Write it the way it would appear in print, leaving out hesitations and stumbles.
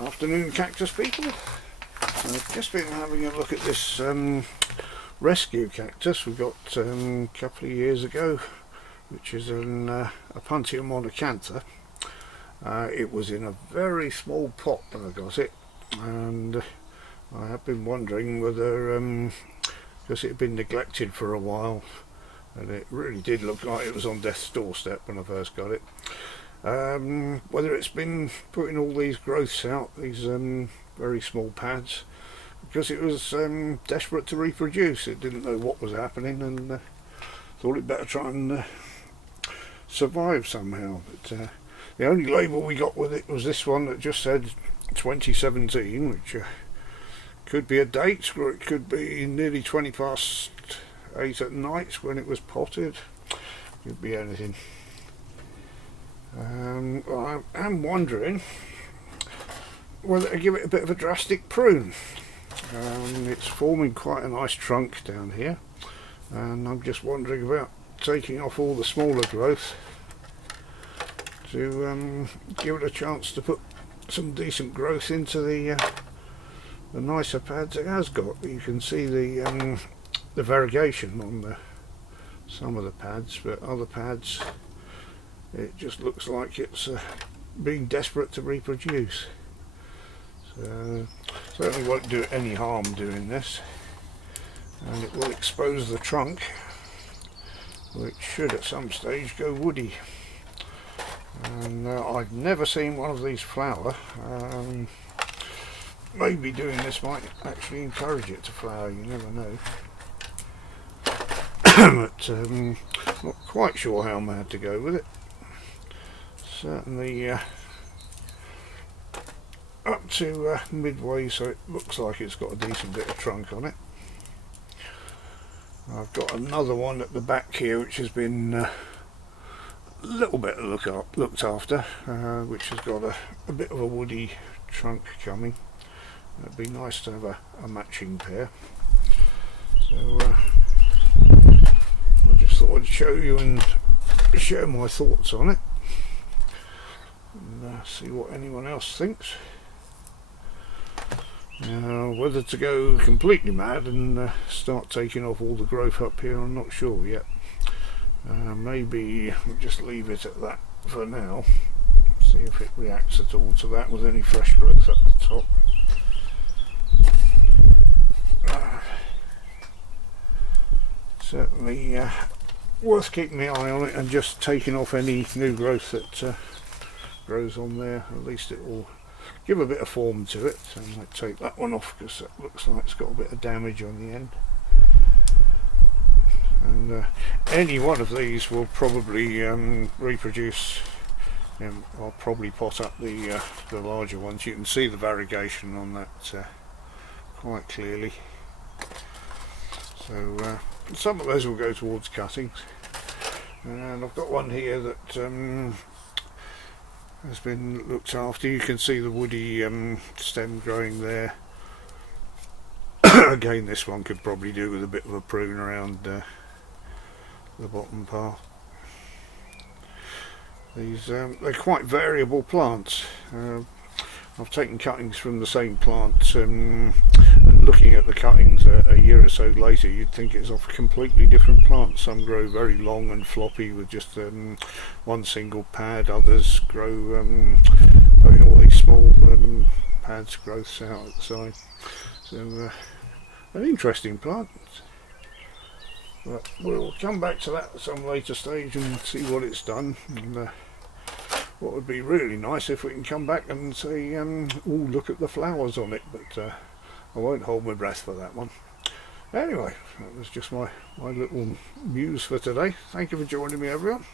Afternoon, Cactus people. I've just been having a look at this rescue cactus we got a couple of years ago, which is an Opuntia monocantha. It was in a very small pot when I got it, and I have been wondering whether, because it had been neglected for a while, and it really did look like it was on death's doorstep when I first got it, whether it's been putting all these growths out, these very small pads, because it was desperate to reproduce. It didn't know what was happening and thought it better try and survive somehow. But the only label we got with it was this one that just said 2017, which could be a date, or it could be nearly 20 past 8 at night when it was potted. Could be anything. I am wondering whether to give it a bit of a drastic prune. It's forming quite a nice trunk down here, and I'm just wondering about taking off all the smaller growth to give it a chance to put some decent growth into the nicer pads it has got. You can see the variegation on some of the pads, but other pads it just looks like it's being desperate to reproduce. So certainly won't do it any harm doing this, and it will expose the trunk, which should at some stage go woody. And I've never seen one of these flower. Maybe doing this might actually encourage it to flower, you never know. But not quite sure how mad to go with it. Certainly up to midway, so it looks like it's got a decent bit of trunk on it. I've got another one at the back here which has been a little bit looked after, which has got a bit of a woody trunk coming. It'd be nice to have a matching pair. So I just thought I'd show you and share my thoughts on it, and see what anyone else thinks. Whether to go completely mad and start taking off all the growth up here, I'm not sure yet. Maybe we'll just leave it at that for now, see if it reacts at all to that with any fresh growth up the top. Certainly worth keeping the eye on it and just taking off any new growth that grows on there. At least it will give a bit of form to it. So I might take that one off because it looks like it's got a bit of damage on the end. And any one of these will probably reproduce. I'll probably pot up the larger ones. You can see the variegation on that quite clearly. So some of those will go towards cuttings, and I've got one here that has been looked after. You can see the woody stem growing there. Again, this one could probably do with a bit of a prune around the bottom part. These they're quite variable plants. I've taken cuttings from the same plant, and looking at the cuttings a year or so later, you'd think it's off a completely different plant. Some grow very long and floppy with just one single pad. Others grow putting all these small pads growths out at the side. So an interesting plant. But we'll come back to that at some later stage and see what it's done. And what would be really nice if we can come back and say, oh, look at the flowers on it, but I won't hold my breath for that one. Anyway, that was just my little muse for today. Thank you for joining me, everyone.